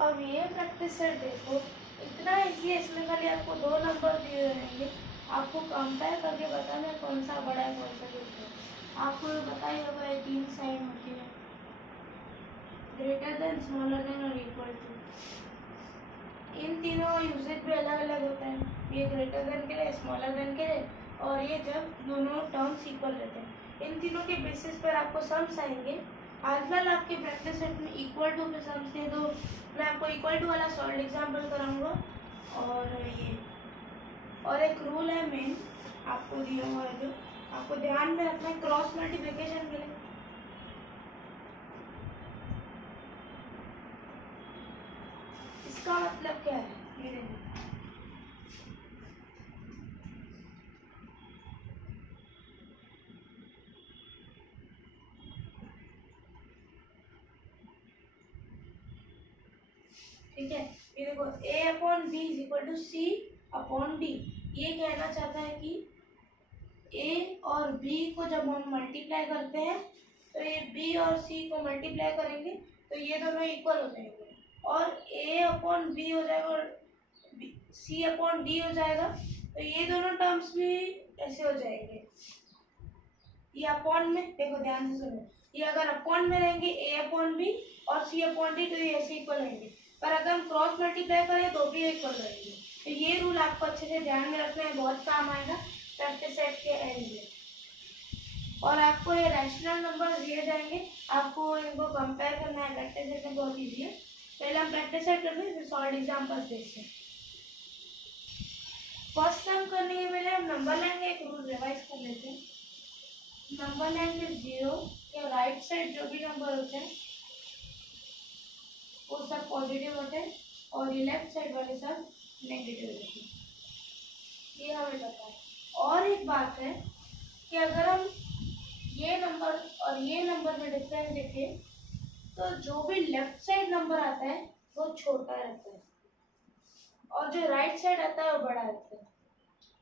अब ये practice set देखो, इतना इजी है, इसमें खाली आपको 2 नंबर दिए रहेंगे, आपको कंपेयर करके बताना है कौन सा बड़ा है कौन सा छोटा है। आपको पता ही होगा ये 3 साइड होती है, ग्रेटर देन, स्मॉलर देन और इक्वल टू। इन तीनों यूजेज भी अलग अलग होता है, ये ग्रेटर देन के लिए, स्मॉलर देन के लिए, और ये जब दोनों टर्म्स इक्वल रहते हैं। इन तीनों के बेसिस पर आपको सम्स आएंगे। फिलहाल आपके प्रैक्टिस सेट में इक्वल टू पे सम्स थे, तो मैं आपको इक्वल टू वाला सॉल्व एग्जाम्पल कराऊंगा। और एक रूल है मेन आपको दिया हुआ है, जो आपको ध्यान में रखना है क्रॉस मल्टीप्लिकेशन के लिए। इसका मतलब क्या है ये देखो, ठीक है, ये देखो a upon B is equal to C upon D. ये कहना चाहता है कि a और b को जब हम मल्टीप्लाई करते हैं तो ये b और c को मल्टीप्लाई करेंगे तो ये दोनों इक्वल हो जाएंगे, और a अपॉन b हो जाएगा और c अपॉन d हो जाएगा, तो ये दोनों टर्म्स भी ऐसे हो जाएंगे। ये अपॉन में देखो, ध्यान से सुनो, ये अगर अपॉन में रहेंगे a अपॉन b और c अपॉन d, तो ये ऐसे इक्वल रहेंगे, पर अगर हम क्रॉस मल्टीप्लाई करें तो भी इक्वल रहेंगे। तो ये रूल आपको अच्छे से ध्यान में रखना है, बहुत काम आएगा प्रैक्टिस सेट के एंड में। और आपको ये रैशनल नंबर दिए जाएंगे, आपको इनको कंपेयर करना है प्रैक्टिस सेट में, बहुत ईजी है। पहले हम प्रैक्टिस सेट करते हैं, फिर सॉल्व एग्जाम्पल्स देखते हैं। फर्स्ट सम करने के पहले हम नंबर लेंगे, एक रूल रिवाइज कर लेते हैं। नंबर लेंगे 0 के राइट साइड जो भी नंबर होते हैं वो सब पॉजिटिव होते हैं, और ये लेफ्ट साइड वाले सब नेगेटिव होते हैं, ये हमें पता है। और एक बात है कि अगर हम ये नंबर और ये नंबर में डिफरेंस देखें तो जो भी लेफ्ट साइड नंबर आता है वो छोटा रहता है, और जो राइट साइड आता है वो बड़ा रहता है।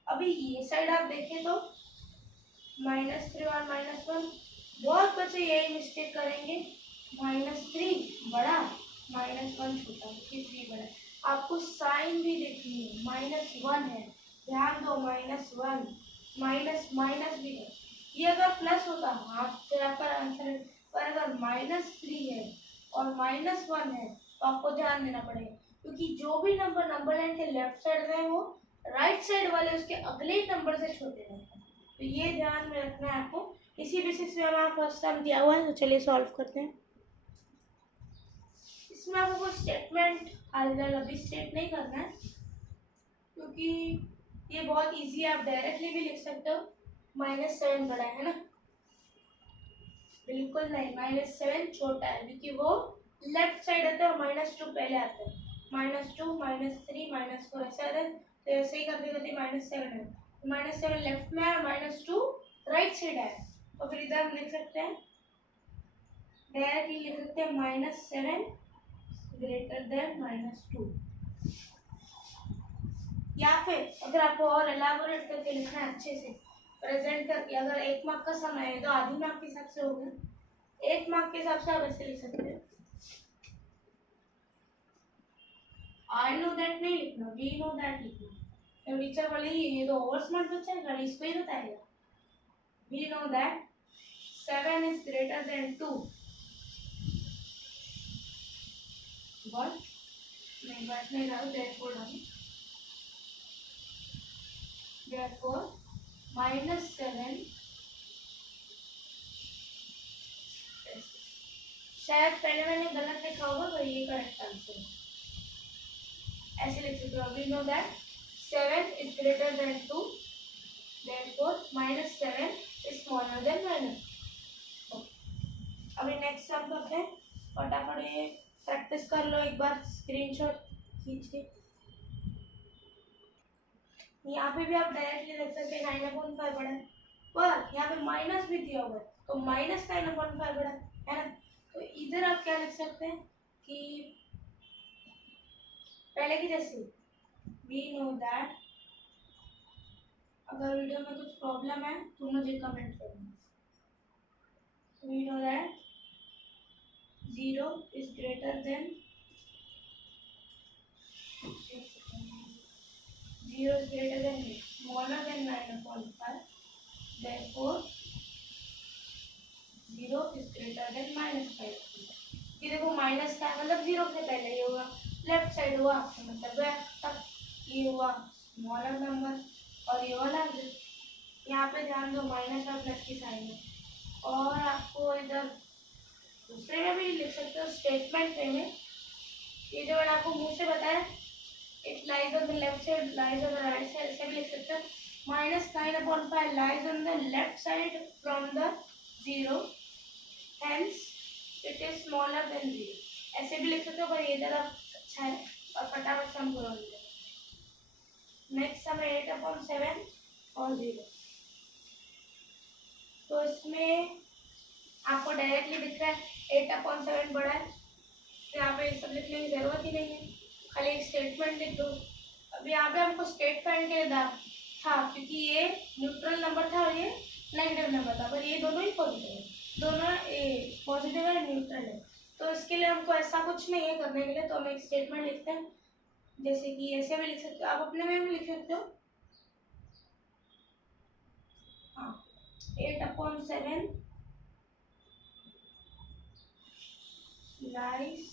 अभी ये साइड आप देखें तो -3 और -1, बहुत बच्चे यही मिस्टेक करेंगे, -3 बड़ा -1 छोटा, कि 3 बड़ा। आपको साइन भी देखनी है, -1 है, ध्यान दो, -1 माइनस माइनस भी है, ये अगर प्लस होता हाफ तो आपका आंसर है, पर अगर -3 है और -1 है तो आपको ध्यान देना पड़ेगा, क्योंकि जो भी नंबर नंबर लाइन के लेफ्ट साइड में वो राइट साइड वाले उसके अगले नंबर से छोटे रहते हैं, तो ये ध्यान में रखना है आपको। इसी बेसिस पे हमारा फर्स्ट सम दिया हुआ है, तो चलिए सॉल्व करते हैं। इसमें आपको कोई स्टेटमेंट हाल अभी स्टेट नहीं करना है, क्योंकि ये बहुत इजी है, आप डायरेक्टली भी लिख सकते हो। -7 बड़ा है ना, बिल्कुल नहीं, -7 छोटा है, क्योंकि वो लेफ्ट साइड आता है और -2 पहले आता है, -2 -3 -4 ऐसा आता है, तो ऐसे ही करते करते -7 है, -7 लेफ्ट में है और -2 राइट साइड है, तो फिर इधर हम लिख सकते हैं, डायरेक्टली लिख सकते हैं -7 ग्रेटर देन -2, या फिर अगर आपको और एलाबोरेट करके लिखना है अच्छे से प्रेजेंट करके, अगर 1 मार्क का समय है तो आधी मार्क के हिसाब से होगा, 1 मार्क के हिसाब से आप ऐसे लिख सकते हैं, आई नो दैट नहीं लिखना, वी नो दैट लिखना। तो टीचर बोलेगी ये तो ओवर स्मार्ट बच्चा है, गणित को ही बताएगा। We know that 7 is greater than 2, but नहीं, बट नहीं डालो, therefore डालो, therefore -7, शायद पहले मैंने गलत लिखा होगा, तो ये करेक्ट आंसर है, ऐसे लिख सकते हो। We know that 7 is greater than 2, therefore -7 is smaller than -2। अभी नेक्स्ट सम करते हैं, फटाफट ये प्रैक्टिस कर लो एक बार स्क्रीनशॉट खींच के। यहाँ पे भी आप डायरेक्टली लिख सकते हैं 9/5 बड़ा है, पर यहाँ पे माइनस भी दिया हुआ है, तो -9/5 बड़ा है ना, तो इधर आप क्या लिख सकते हैं कि पहले की जैसे वी नो दैट, अगर वीडियो में कुछ प्रॉब्लम है तो मुझे कमेंट करना। We know that 0 is greater than 0 is greater than smaller than 9/5, therefore 0 is greater than -5. ये देखो माइनस का मतलब 0 से पहले ये होगा, लेफ्ट साइड हुआ मतलब बैक तक, ये हुआ स्मॉलर नंबर और ये वाला यहाँ पे ध्यान दो माइनस और प्लस की साइन है। और आपको इधर दूसरे में भी लिख सकते हो स्टेटमेंट में, ये जो मैंने आपको मुंह से बताया it lies on the left side lies on the right side, ऐसे भी लिख सकते हो -9/5 lies on the left side from the 0, hence it is smaller then 0, ऐसे भी लिख सकते हो, पर ये ज़रा अच्छा है और फटाफट सम करो। नेक्स्ट सम है 8/7 और 0। तो इसमें आपको डायरेक्टली दिख रहा है 8/7 बड़ा है, यहाँ पे सब लिखने की जरूरत ही नहीं है, खाली एक स्टेटमेंट लिख दो। अब यहाँ पे हमको स्टेटमेंट के लिए था क्योंकि ये न्यूट्रल नंबर था और ये नेगेटिव नंबर था, पर ये दोनों ही पॉजिटिव है, दोनों पॉजिटिव है न्यूट्रल है, तो इसके लिए हमको ऐसा कुछ नहीं है करने के लिए, तो हम एक स्टेटमेंट लिखते हैं, जैसे कि ऐसे भी लिख सकते हो, आप अपने में भी लिख सकते हो। हाँ 8/7 lies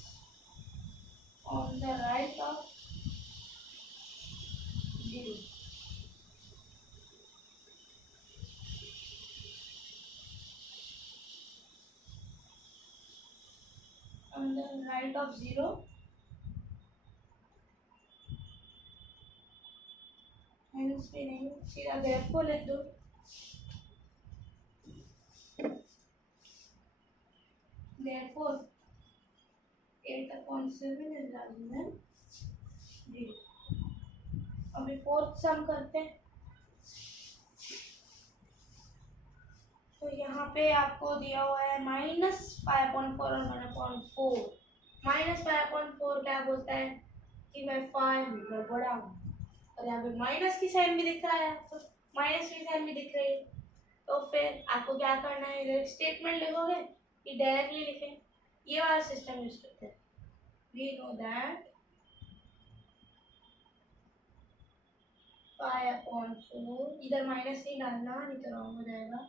on the right of 0. On the right of 0, hence भी नहीं, सीधा therefore लिख दो। Therefore 8/7 is larger than 0। अभी फोर्थ सम करते हैं, तो यहाँ पे आपको दिया हुआ है -5/4 और 1/4। -5/4 क्या बोलता है कि मैं 5 बड़ा हूँ, और यहाँ पे माइनस की साइन भी दिख रहा है आपको, माइनस की साइन भी दिख रही है, तो फिर आपको क्या करना है, इधर स्टेटमेंट लिखोगे कि डायरेक्टली लिखें, ये वाला सिस्टम यूज करते हैं। वी नो दैट 5/4, इधर माइनस नहीं डालना नहीं तो रॉन्ग हो जाएगा,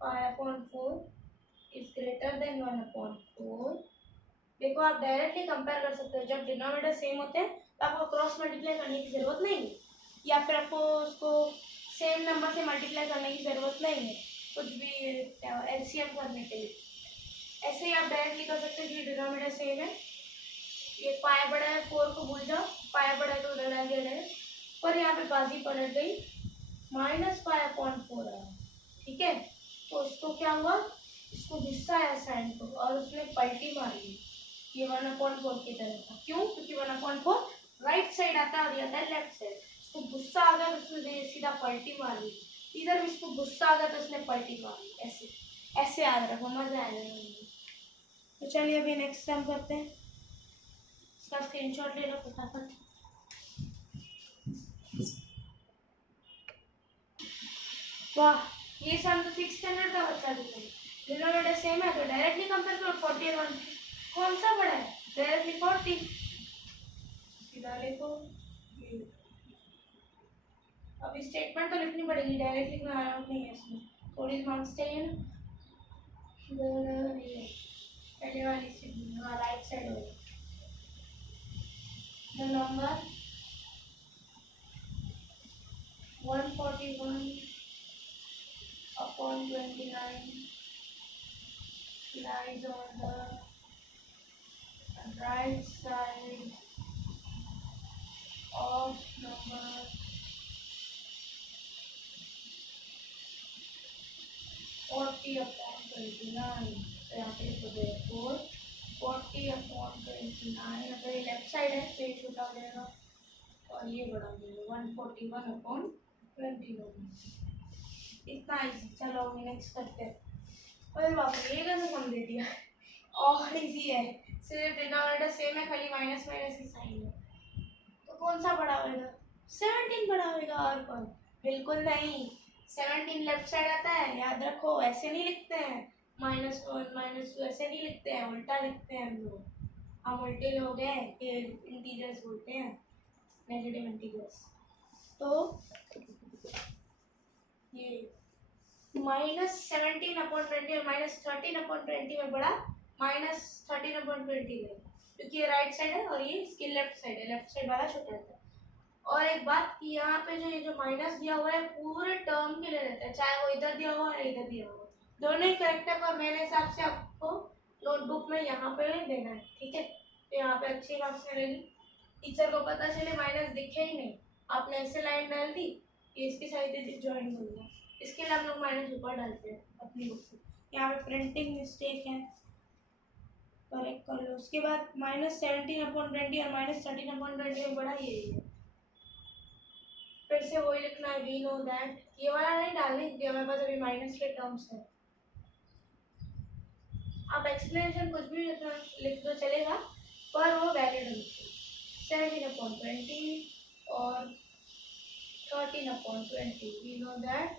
5/4 इज ग्रेटर देन 1/4। देखो आप डायरेक्टली कंपेयर कर सकते हो, जब डिनोमिनेटर सेम होते हैं तो आपको क्रॉस मल्टीप्लाई करने की जरूरत नहीं है, या फिर आपको उसको सेम नंबर से मल्टीप्लाई करने की जरूरत नहीं है कुछ भी एलसीएम करने के लिए, ऐसे ही आप डायरेक्टली कर सकते हो कि डिनोमिनेटर सेम है, ये 5 बड़ा है 4 को भूल जाओ, 5 बड़ा है तो उधर डाल दिया जाए, पर यहाँ पे बाजी पलट गई, -5/4 आया, ठीक है, तो उसको क्या हुआ, इसको गुस्सा आया साइन को और उसने पलटी मारी, ये 1/4 की तरह था, क्यों, क्योंकि 1/4 राइट साइड आता है और ये आता है लेफ्ट साइड, इसको गुस्सा आ गया तो उसने सीधा पलटी मारी, इधर भी इसको गुस्सा आ गया तो उसने पलटी मारी, ऐसे ऐसे याद रखो, मजा आएगा। तो चलिए अभी नेक्स्ट सम करते हैं, इसका स्क्रीनशॉट ले लो फटाफट। वाह, ये सम तो 6 स्टैंडर्ड का बच्चा भी है, डिनोमिनेटर सेम है तो डायरेक्टली कंपेयर करो, 40 और 1 कौन सा बड़ा है, डायरेक्टली 40 सीधा लिखो। अब स्टेटमेंट तो लिखनी पड़ेगी, डायरेक्टली लिखना अलाउड नहीं है इसमें, थोड़ी मार्क्स चाहिए ना, पहले वाली से हाँ राइट साइड होगी, the number 141/29 lies on the right side of number 40/29, तो यहाँ पे लिखो therefore 40/29, अगर ये लेफ्ट साइड है तो ये छोटा हो जाएगा और ये बड़ा हो जाएगा 141/29, इतना इजी। चलो नेक्स्ट करते हैं, अरे बाप रे ये कैसे कम दे दिया, और इजी है, सिर्फ डिनोमिनेटर सेम है, खाली माइनस माइनस की साइन है, तो कौन सा बड़ा होगा, 17 बड़ा होगा, और कौन, बिल्कुल नहीं, 17 लेफ्ट साइड आता है, याद रखो, ऐसे नहीं लिखते हैं, -1 -2 ऐसे नहीं लिखते हैं, उल्टा लिखते हैं हम लोग, हम उल्टे लोग हैं, इंटीजर्स बोलते हैं, नेगेटिव इंटीजर्स। तो ये -17/20 और -13/20 में बड़ा -13/20 है, क्योंकि ये राइट साइड है और ये इसकी लेफ्ट साइड है, लेफ्ट साइड वाला छोटा रहता है। और एक बात कि यहाँ पे जो ये जो माइनस दिया हुआ है पूरे टर्म के लिए रहता है, चाहे वो इधर दिया हुआ है इधर दिया हुआ, दोनों ही करेक्ट है, पर मेरे हिसाब से आपको नोटबुक में यहाँ पे देना है, ठीक है। तो यहाँ पे अच्छी मार्क्स मिलेगी, टीचर को पता चले माइनस दिखे ही नहीं, आपने ऐसे लाइन डाल दी कि इसकी साइड ज्वाइन हो गया, इसके लिए हम लोग माइनस ऊपर डालते हैं अपनी बुक से। यहाँ पे प्रिंटिंग मिस्टेक है, करेक्ट कर लो। उसके बाद -17/20 और -13/20 में बड़ा यही है, फिर से वही लिखना है, वी नो दैट, ये वाला नहीं डालने क्योंकि हमारे पास अभी माइनस के टर्म्स है। आप एक्सप्लेनेशन कुछ भी लिख दो चलेगा, पर वो वैलिड होगी। 17/20 और 13/20, वी नो दैट,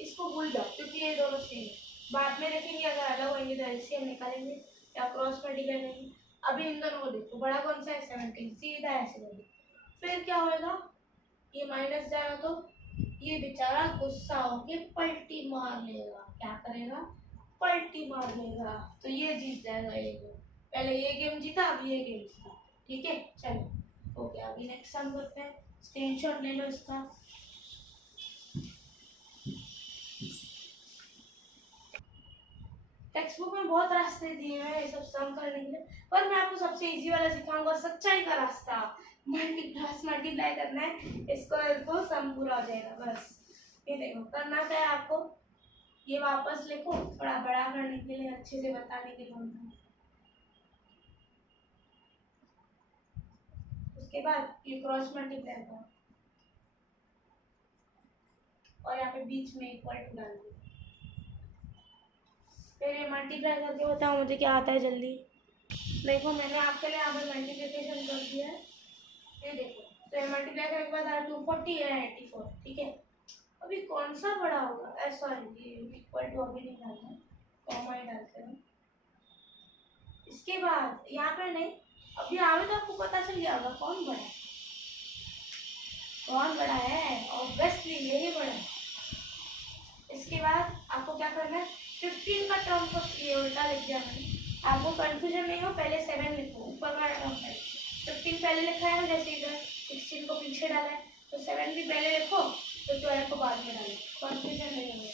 इसको भूल जाओ क्योंकि ये दोनों सेम है, बाद में देखेंगे अगर अलग होंगे तो एलसीएम निकालेंगे या क्रॉस मल्टीप्लाई करेंगे। अभी इन दोनों को देखो, बड़ा कौन सा है 17, सीधा ऐसे कर दो, फिर क्या होगा, ये माइनस जाएगा तो ये बेचारा गुस्सा होके पलटी मार लेगा, क्या करेगा, पलटी मार लेगा, तो ये जीत जाएगा ये गेम, पहले ये गेम जीता अब ये गेम जीता, ठीक है। चलो ओके, अभी नेक्स्ट सम करते हैं, स्क्रीनशॉट ले लो इसका। टेक्स्ट बुक में बहुत रास्ते दिए हैं ये सब सम करने के लिए, पर मैं आपको सबसे इजी वाला सिखाऊंगा, सच्चाई का रास्ता, मल्टीप्लाई करना है, इसको सम पूरा हो जाएगा बस। ये देखो करना क्या है आपको, ये वापस लिखो, थोड़ा बड़ा करने के लिए, अच्छे से बताने के लिए। उसके बाद ये क्रॉस मल्टीप्लाई करो और यहाँ पे बीच में इक्वल टू डाल दो, फिर ये मल्टीप्लाई करके बताओ मुझे क्या आता है जल्दी। देखो मैंने आपके लिए यहाँ पर मल्टीप्लिकेशन कर दिया है, ये देखो, तो ये मल्टीप्लाई करने के बाद आया 240 है 84, ठीक है। अभी कौन सा बड़ा होगा, सॉरी ये इक्वल टू अभी नहीं डालना है, कॉमा ही डालते हैं। इसके बाद यहाँ पे नहीं, अभी आगे तो आपको पता चल गया होगा कौन बड़ा है, कौन बड़ा है, ऑब्वियसली यही बड़ा है। इसके बाद आपको क्या करना है, 15 का टर्म को ये उल्टा लिख दिया मैंने, आपको कंफ्यूजन नहीं हो, पहले 7 लिखो, ऊपर का टर्म पहले, 15 पहले लिखा है ना, जैसे इधर 16 को पीछे डाला है, तो 7 भी पहले लिखो, तो 12 को बाद में डालो, कंफ्यूजन नहीं होगा।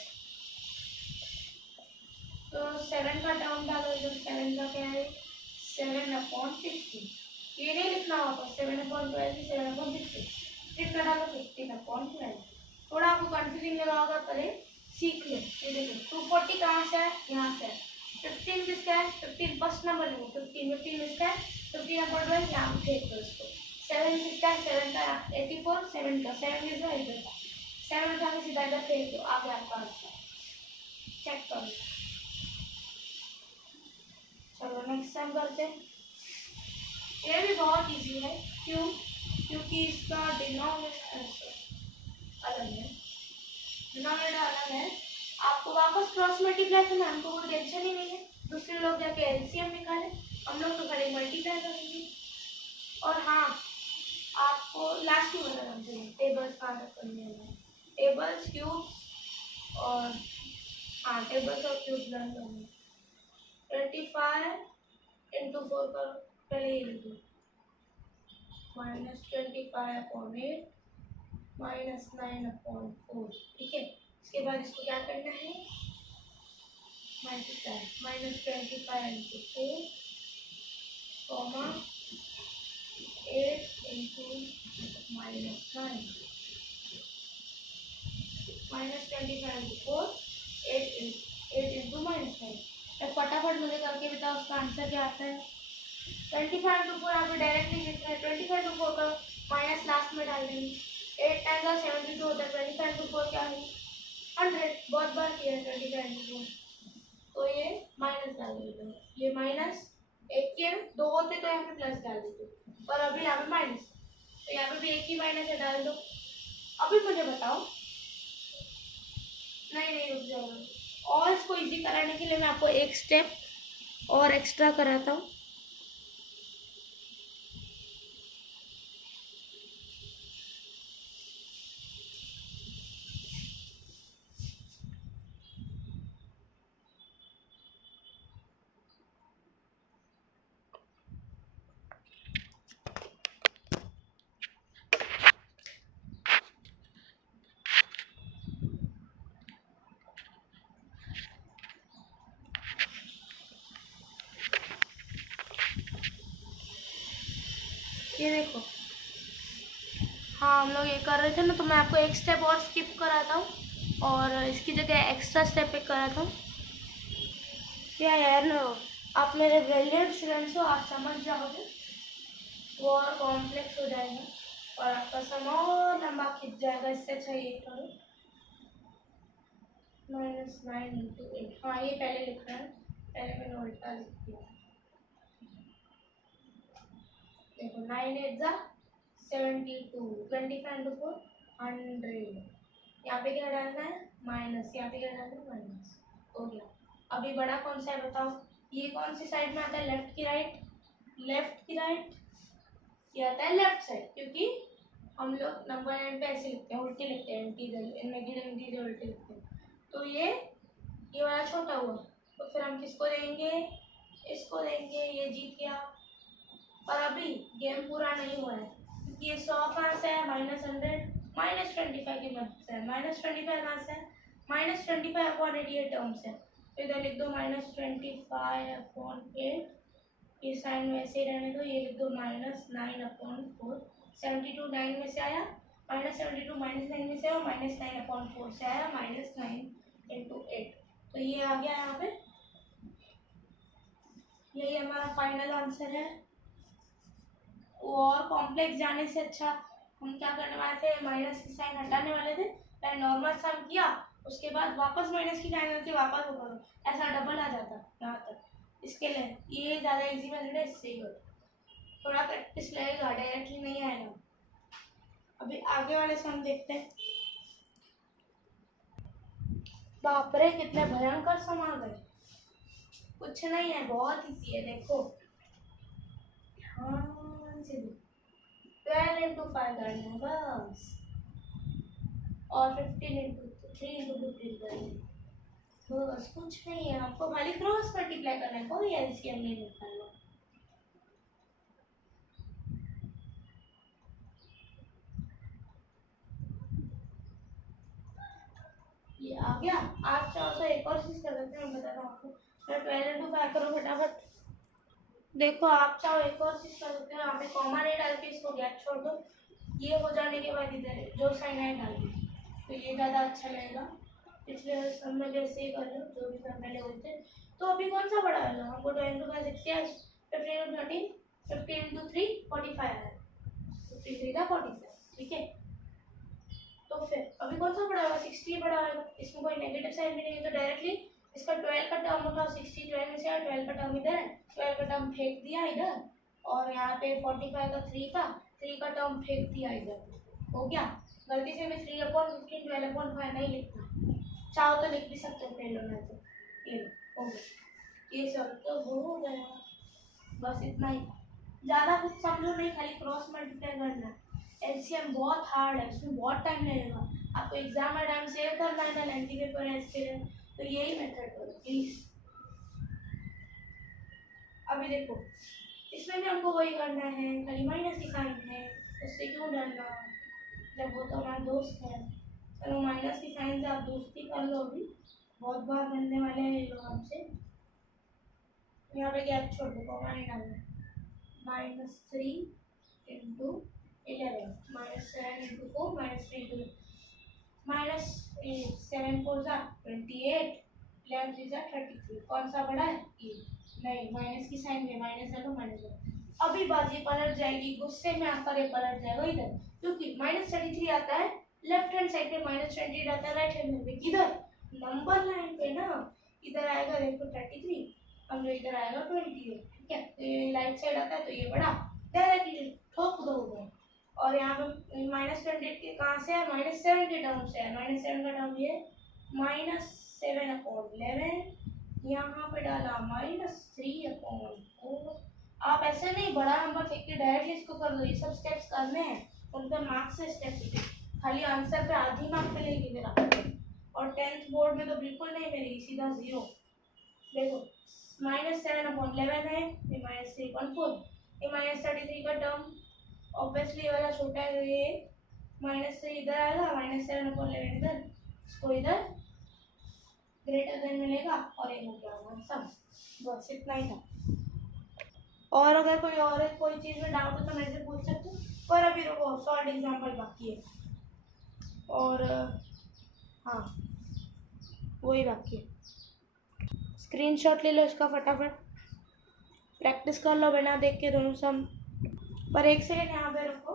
तो 7 का टर्म डालो, इधर 7 का क्या है, 7/16, ये नहीं लिखना होगा, 7/12 7/16, 15 का डालो 15/12, थोड़ा आपको कंफ्यूजिंग लगा होगा, पहले सीख लो। ये देखो 240 कहाँ से है, यहाँ से है, 15 किसका है, 15 फर्स्ट नंबर लो, 15 इसका है, 15/12 यहाँ फेंक दो इसको, 7 किसका है, 7 का 84, 7 का 7 किसका है, इधर का 7 उठा के सीधा इधर फेंक दो, आगे आपका आंसर चेक कर लो। चलो नेक्स्ट सम करते हैं, ये भी बहुत इजी है, क्यों, क्योंकि इसका डिनोमिनेटर अलग है, डिनोमिनेटर अलग है, आपको वापस क्रॉस मल्टीप्लाई करना, हमको कोई टेंशन ही नहीं है, दूसरे लोग जाके एलसीएम निकाले, हम लोग तो खाली मल्टीप्लाई करेंगे। और हाँ, आपको लास्ट में बता रहा टेबल्स कहाँ तक करने हैं, टेबल्स क्यूब और हाँ टेबल्स और क्यूब लर्न करने, 25 × 4 करो, पहले ये लिखो, -25/8 -9/4, ठीक है। इसके बाद इसको क्या करना है, मल्टीप्लाई, -25 × 4, -8 × -9, -25 × 4, 8 × -9। फटाफट मुझे करके बताओ उसका आंसर क्या आता है। 25 × 4 आप डायरेक्टली लिख रहे हैं, 25 × 4 का माइनस लास्ट में डाल देंगे, 8 टाइम्स का 72 होता है, 25 × 4 क्या है 100, बहुत बार किया है 25 × 4, तो ये माइनस डाल देते हैं, ये माइनस एक के दो होते तो यहाँ पे प्लस डाल देते, और अभी यहाँ पे माइनस, तो यहाँ पे भी एक ही माइनस है, डाल दो। अभी मुझे बताओ, नहीं रुक जाओ, और इसको इजी कराने के लिए मैं आपको एक स्टेप और एक्स्ट्रा कराता हूँ। ये देखो, हाँ हम लोग ये कर रहे थे ना, तो मैं आपको एक स्टेप और स्किप कराता हूँ और इसकी जगह एक्स्ट्रा स्टेप एक कराता हूँ। क्या यार ना, आप मेरे ब्रिलियंट स्टूडेंट्स हो, आप समझ जाओगे, वो और कॉम्प्लेक्स हो जाएगा और आपका सम और लंबा खिंच जाएगा। इससे अच्छा ये करो, -9 इंटू 8। हाँ ये पहले लिखना है, पहले मैंने उल्टा लिख दिया। देखो 9 8 जा 72, 25 इंटू 4 100। यहाँ पे क्या डालना है? माइनस। यहाँ पे क्या डालना है? माइनस। हो गया। अभी बड़ा कौन सा है बताओ? ये कौन सी साइड में आता है? लेफ्ट की राइट? लेफ्ट की राइट? ये आता है लेफ्ट साइड, क्योंकि हम लोग नंबर लाइन पे ऐसे लिखते हैं, उल्टे लिखते हैं, इंटीजर नेगेटिव इंटीजर उल्टे लिखते हैं। तो ये वाला छोटा हुआ, तो फिर हम किसको देंगे? इसको देंगे। ये जीत गया। और अभी गेम पूरा नहीं हुआ है, क्योंकि ये 100 कहाँ से है? -100 -25 की मदद से है। -25 कहाँ से है? -25/88 टर्म से। तो इधर लिख दो -25/8। ये साइन वैसे ही रहने दो, ये लिख दो -9/4। 72 9 में से आया, -72 -9 में से और -9/4 से आया, -9 इंटू 8। तो ये आ गया यहाँ पे, यही हमारा फाइनल आंसर है। और कॉम्प्लेक्स जाने से अच्छा हम क्या करने वाले थे? माइनस की साइन हटाने वाले थे। पहले नॉर्मल सम किया, उसके बाद वापस माइनस की साइन होती, वापस वो करो, ऐसा डबल आ जाता यहाँ तक। इसके लिए ये ज़्यादा इजी मेथड है, इससे ही होता। थोड़ा प्रैक्टिस लगेगा, डायरेक्टली नहीं आएगा। अभी आगे वाले सम देखते हैं। बाप रे, कितने भयंकर सम आ गए। कुछ नहीं है, बहुत इजी है। देखो हाँ जी, 12 इंटू 5 करना है बस, और 15 इंटू 3 इंटू 15 करना है बस। कुछ नहीं है, आपको खाली क्रॉस मल्टीप्लाई करना है, कोई एलसीएम नहीं निकालना। ये आ गया। आप चाहो तो एक और चीज कर सकते हैं, मैं बता रहा हूँ आपको। 12 इंटू 5 करो फटाफट। देखो आप चाहो एक और चीज कर सकते हो, यहाँ पे कॉमा नहीं डाल के इसको गैप छोड़ दो। ये हो जाने के बाद इधर जो साइन है डाल दो, तो ये ज़्यादा अच्छा लगेगा। पिछले सम में जैसे ही कर लो, जो भी सम पहले हुए थे। तो अभी कौन सा बड़ा है? हमको 12 इंटू 5 60, 15 इंटू 13, 15 इंटू 3 45 है, 53 का 45। ठीक है, तो फिर अभी कौन सा बड़ा होगा? 60 बड़ा होगा। इसमें कोई नेगेटिव साइन भी नहीं है, तो डायरेक्टली इसका 12 का टर्म उठाओ। 60 12 में से आया, 12 का टर्म इधर है, 12 का टर्म फेंक दिया इधर, और यहाँ पे 45 का 3 का टर्म फेंक दिया इधर। हो गया। गलती से मैं 3/15 12/5 नहीं लिखता, चाहो तो लिख भी सकते हो फेल होना तो। ये हो गया, ये सब तो हो गया। बस इतना ही, ज़्यादा कुछ समझो नहीं, खाली क्रॉस मल्टीप्लाई करना है। एलसीएम बहुत हार्ड है, उसमें बहुत टाइम लगेगा। आपको एग्जाम में टाइम सेव करना है, लेंथी पेपर है इसके लिए, तो यही मेथड करो प्लीज। अभी देखो, इसमें भी हमको वही करना है, खाली माइनस की साइन है, उससे क्यों डरना जब वो तो हमारा दोस्त है। चलो माइनस की साइन से आप दोस्ती कर लो, अभी बहुत बार बनने वाले हैं ये लोग हमसे। यहाँ पे गैप छोड़ दो, कॉमा नहीं डालना। -3 इंटू 11, -7 इंटू 4, -3 इंटू -7 4 जा 28, 11 3 जा 33। कौन सा बड़ा है? ये नहीं, माइनस की साइन में माइनस डालो, माइनस डालो। अभी बाजी पलट जाएगी, गुस्से में आकर ये पलट जाएगा इधर, क्योंकि -33 आता है लेफ्ट हैंड साइड पे, -28 आता है राइट हैंड पे। किधर? नंबर लाइन पे ना, इधर आएगा देखो 33, हम जो इधर आएगा 28। ठीक है, तो ये राइट साइड आता है, तो ये बड़ा डायरेक्टली ठोक दो उधर। और यहाँ पे -28 के कहाँ से है? -7 के टर्म से है। -7 का टर्म ये -7/11, यहाँ पे डाला -3/4। आप ऐसे नहीं बड़ा नंबर फेंक के डायरेक्टली इसको कर दो, ये सब स्टेप्स करने हैं, उन पर मार्क्स से स्टेप, खाली आंसर पे आधी मार्क मिलेगी मेरा। और 10th बोर्ड में तो बिल्कुल नहीं मिलेगी, सीधा 0। देखो -7/11 है, ये -3/4, ये -33 का टर्म ऑब्वियसली वाला छोटा है, तो ये -3 इधर आएगा, -7/11 इधर, इसको इधर ग्रेटर देन मिलेगा, और ये हो गया हमारा सम। बस इतना ही था। और अगर कोई चीज़ में डाउट हो तो मेरे से पूछ सकते हो। पर अभी रुको, सॉल्व एग्जाम्पल बाकी है और हाँ वही बाकी है। स्क्रीनशॉट ले लो इसका फटाफट, प्रैक्टिस कर लो बिना देख के दोनों सम। पर एक सेकेंड यहाँ पे रुको,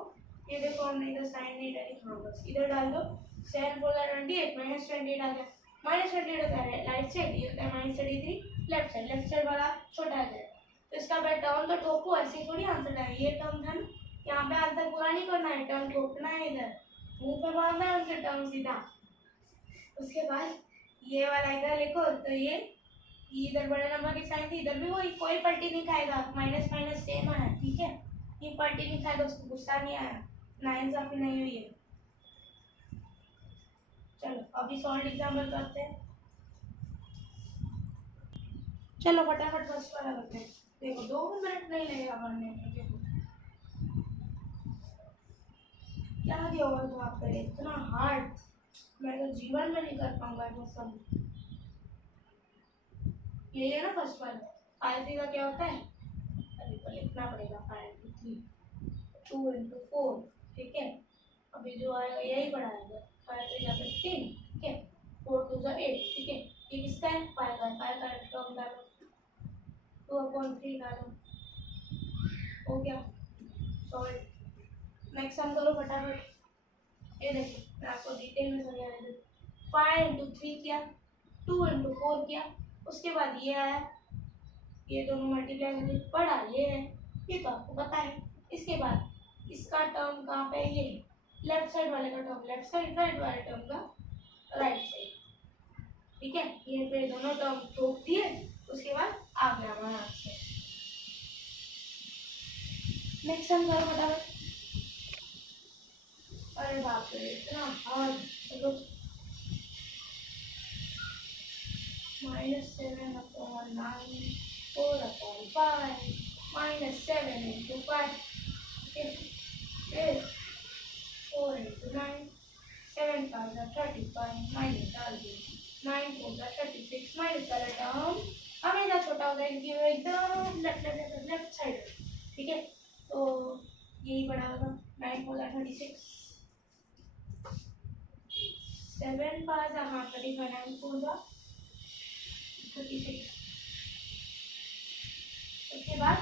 ये देखो हमने इधर साइन नहीं डाली, हाँ बस इधर डाल दो। 7 4 28 माइनस 28 आ गया, माइनस 28 होता है राइट साइड, ये होता है माइनस 33 लेफ्ट साइड वाला छोटा आ जाएगा। तो इसका मैं टर्म तो ठोको, ऐसे थोड़ी आंसर आए, ये टर्म था ना, यहाँ पे आंसर पूरा नहीं करना है, टर्म ठोकना है, इधर मुंह पे मारना है उनके टर्म सीधा। उसके बाद ये वाला इधर लिखो, तो ये इधर बड़े नंबर की साइन थी, इधर भी वही, कोई पलटी नहीं खाएगा, माइनस माइनस सेम है, ठीक है। ये पलटी नहीं खाएगा, उसको गुस्सा नहीं आया, नाइंसाफी नहीं हुई है। चलो अभी सॉल्व एग्जाम्पल करते हैं, चलो फटाफट फर्स्ट वाला करते हैं। देखो 2 मिनट नहीं लगेगा पढ़ने में, देखो क्या दिया होगा तो आप करे इतना हार्ड, मैं तो जीवन में नहीं कर पाऊंगा वो सब। ये है ना फर्स्ट वन, 5 का क्या होता है, अभी तो लिखना पड़ेगा 5 into 3 2 into 4, ठीक है। अभी जो आएगा यही बढ़ाएगा, 5 3 15, ठीक है, 4 2 8, ठीक है। ये किसका है, 5 का, 5 का टर्म डालो, 2/3 डालो, हो गया सॉल्व। नेक्स्ट सम करो फटाफट। ये देखो मैं आपको डिटेल में समझा रही हूँ। 5 into 3 किया, 2 into 4 किया, उसके बाद ये आया, ये दोनों मल्टीप्लाई करके पढ़ा, ये है, ये तो आपको पता है। इसके बाद इसका टर्म कहाँ पे, ये लेफ्ट साइड वाले का टर्म लेफ्ट साइड, राइट वाले टर्म का राइट साइड, ठीक है। ये पे दोनों टर्म ठोक दिए, उसके बाद आ गया हमारा आंसर। नेक्स्ट सम करो फटाफट। अरे बाप रे इतना हार्ड, चलो -7/9 4/5 -7 into 5, okay, 4 into 9 7 5 are 35 minus 9 4 are 36 minus वाला टर्म हमेशा छोटा होता है क्योंकि एकदम लेफ्ट साइड, ठीक है। तो यही बड़ा होगा, 9 4 are 36, 7 5 are 35, 9 4 are 36। उसके बाद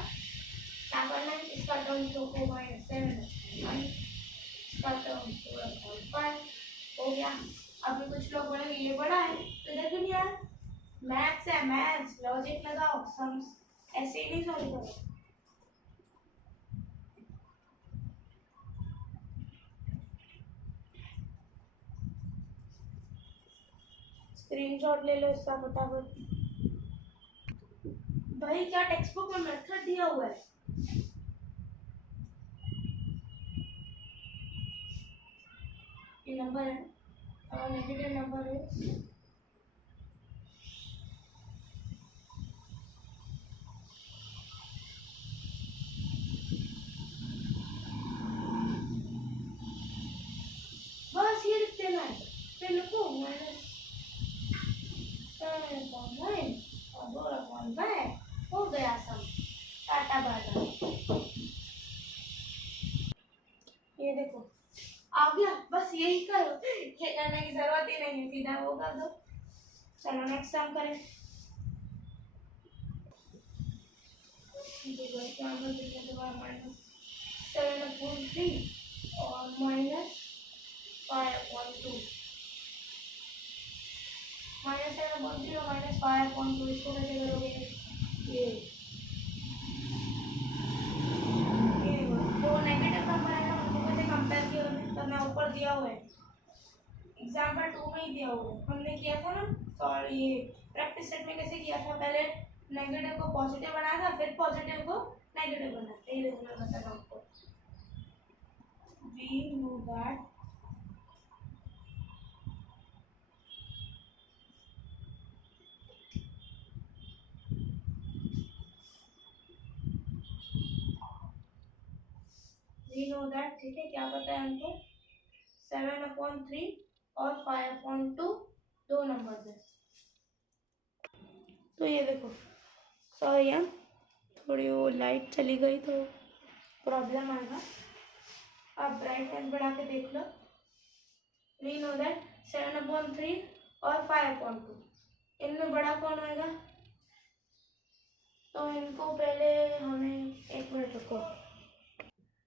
क्या करना है, इसका टर्म तो को -7 इसका टर्म 4/5 हो गया। अभी कुछ लोग बोलेंगे ये बड़ा है, तो इधर क्यों नहीं आया, मैथ्स है, मैथ्स लॉजिक लगाओ, सम्स ऐसे ही नहीं सॉल्व करो। स्क्रीनशॉट ले लो इसका फटाफट। भाई क्या टेक्स्ट बुक में मेथड दिया हुआ है, ये नंबर है और नेगेटिव नंबर है, बस ये लिख देना है, फिर लिखो -7/9 और 2/5 हो गया सम, टाटा बाय। ये देखो आ गया, बस यही करो, ये करने की जरूरत ही नहीं है, सीधा वो कर दो। चलो नेक्स्ट सम करें। -7/3 और -5/2, -7/3 और -5/2, इसको कैसे करोगे, ये दो नेगेटिव नंबर है ना, उनको कैसे कंपेयर करना, ऊपर दिया हुआ है, एग्जाम्पल 2 में ही दिया हुआ है, हमने किया था ना सॉरी, ये प्रैक्टिस सेट में कैसे किया था, पहले नेगेटिव को पॉजिटिव बनाया था, फिर पॉजिटिव को नेगेटिव बनाया था, ये देखो मैं बता रहा हूँ आपको। We know that ठीक है, क्या पता है हमको, 7/3 और 5/2 दो नंबर है। तो ये देखो सॉरी यार, थोड़ी वो लाइट चली गई तो प्रॉब्लम आएगा। आप ब्राइटनेस बढ़ा के देख लो। वी नो दैट 7/3 और 5/2 इनमें बड़ा कौन होएगा? तो इनको पहले हमें 1 मिनट रुको।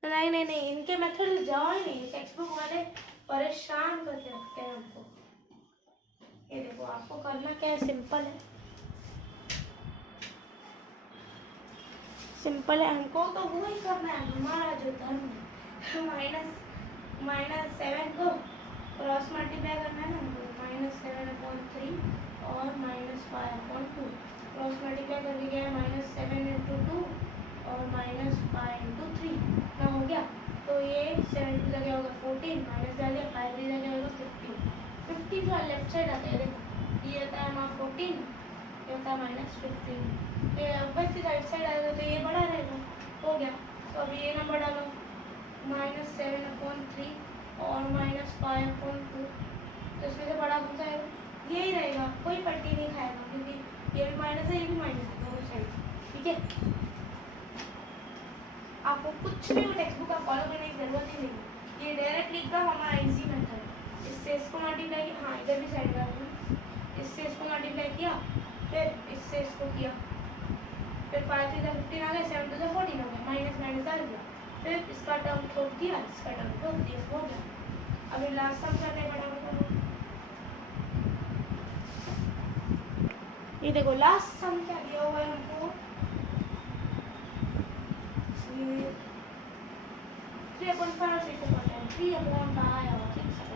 नहीं नहीं नहीं, इनके मेथड जाओ ही नहीं, टेक्स्ट बुक वाले परेशान करके रखते हैं हमको। ये देखो, आपको करना क्या है, सिंपल है, सिंपल है। हमको तो वो ही करना है, हमारा जो धर्म है। -7 को क्रॉस मल्टीप्लाई करना है ना हमको, -7/3 और -5/2 क्रॉस मल्टीप्लाई करके गया है -7 × 2 और -5 × 3 ना हो गया। तो ये 7 की जगह होगा 14, माइनस डालिए 5 की जगह होगा 15 जो लेफ्ट साइड आता है, देखो ये आता है हमारा 14, ये होता है -15। बस राइट साइड आएगा तो ये बड़ा रहेगा, हो गया। तो अभी ये नंबर डालो -7/3 और -5/2, तो इसमें से बड़ा कौन सा आएगा? यही रहेगा, कोई पट्टी नहीं खाएगा क्योंकि ये भी माइनस है, ये भी माइनस है, दोनों साइड। ठीक है, आपको कुछ भी टेक्स्ट बुक का फॉलो करने की जरूरत ही नहीं, ये डायरेक्ट लिख दो, हमारा इजी मेथड। इससे इसको मल्टीप्लाई, हाँ इधर भी साइड डाल, इससे इसको मल्टीप्लाई किया, फिर इससे इसको किया, फिर 5 × 15 आ गया, 7 × 14 आ गया, माइनस माइनस आ गया, फिर इसका टर्म ठोक दिया, इसका टर्म ठोक दिया, हो गया। अभी लास्ट सम करने फटाफट। ये देखो लास्ट सम क्या दिया हुआ है हमको, 3/5 और 6/10, 3/5 और 6/5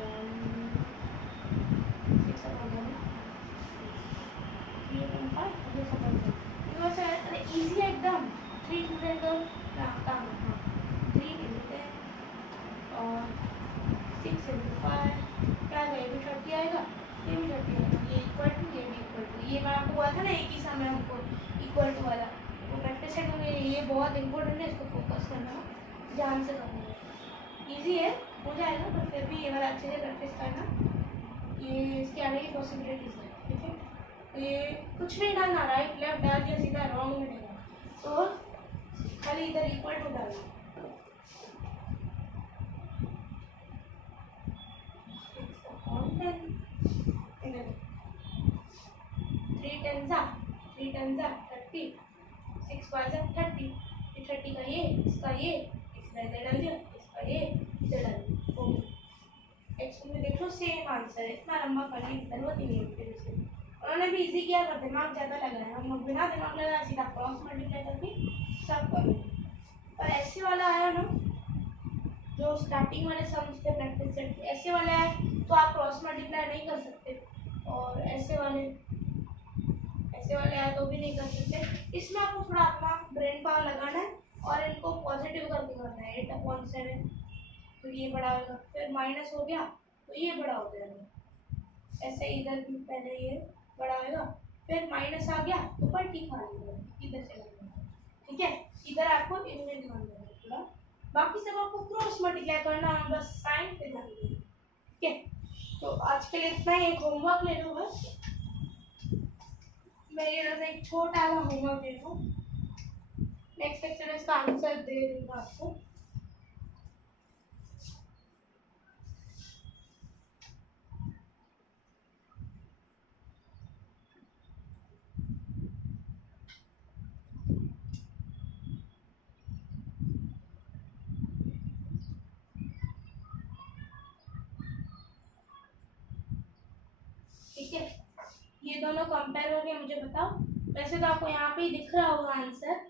अरे इजी है एकदम। 3 × 10 काम है, 3 × 10 और 6 × 5 क्या आएगा? ये भी 30 आएगा, ये भी 30 आएगा, ये इक्वल टू, ये भी इक्वल टू। ये मैं आपको बोला था ना एक ही समय हमको इक्वल टू वाला, वो प्रैक्टिस सेट होंगे, ये बहुत इंपॉर्टेंट है, इसको फोकस करना, ध्यान से करना है। ईजी है, हो जाएगा, पर फिर भी ये वाला अच्छे से प्रैक्टिस करना, ये इसके आने की पॉसिबिलिटीज है। ठीक है, तो ये कुछ नहीं डालना, राइट लेफ्ट डाल दिया, सीधा रॉन्ग में देगा, तो खाली इधर इक्वल टू डालना। 3 10 30, 6 5 30, 30 का ये, इसका ये, इसका इधर डाल दिया, इसका ये इधर डाल दिया, हो गया। एक्स में देख लो सेम आंसर है, इतना लंबा करने की जरूरत ही नहीं है। उन्होंने भी इजी किया, पर दिमाग ज़्यादा लग रहा है, हम बिना दिमाग लगाए सीधा क्रॉस मल्टीप्लाई करके सब कर। पर ऐसे वाला आया ना, जो स्टार्टिंग वाले सम्स थे प्रैक्टिस सेट, ऐसे वाले आए तो आप क्रॉस मल्टीप्लाई नहीं कर सकते, और ऐसे वाले आए तो भी नहीं कर सकते। इसमें आपको थोड़ा अपना ब्रेन पावर लगाना है और इनको पॉजिटिव करके करना है। 8/7 तो ये बड़ा होगा, फिर माइनस हो गया तो ये बड़ा हो जाएगा, ऐसे इधर भी पहले ये बड़ा होगा, फिर माइनस आ गया तो पलटी खा लेगा, इधर से लगेगा। ठीक है, इधर आपको इनमें ध्यान देना थोड़ा, बाकी सब आपको क्रॉस मल्टीप्लाई करना है, बस साइन पे ध्यान देना। ठीक है, तो आज के लिए इतना ही, एक होमवर्क ले लो बस, मेरी तरफ से एक छोटा सा होमवर्क दे दो, नेक्स्ट लेक्चर इसका आंसर दे दूंगा आपको। ठीक है, ये दोनों कंपेयर करके मुझे बताओ। वैसे तो आपको यहाँ पे ही दिख रहा होगा आंसर,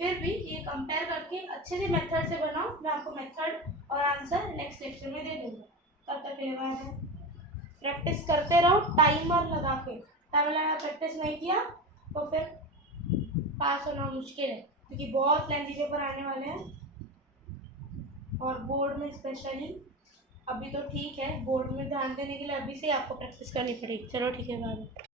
फिर भी ये कंपेयर करके अच्छे से मेथड से बनाओ। मैं आपको मेथड और आंसर नेक्स्ट लेक्चर में दे दूँगा। तब तक के लिए बाय। प्रैक्टिस करते रहो टाइमर लगा के, टाइमर लगा प्रैक्टिस नहीं किया तो फिर पास होना मुश्किल है, क्योंकि बहुत लेंथी पेपर आने वाले हैं, और बोर्ड में स्पेशली। अभी तो ठीक है, बोर्ड में ध्यान देने के लिए अभी से आपको प्रैक्टिस करनी पड़ेगी। चलो ठीक है, बाय।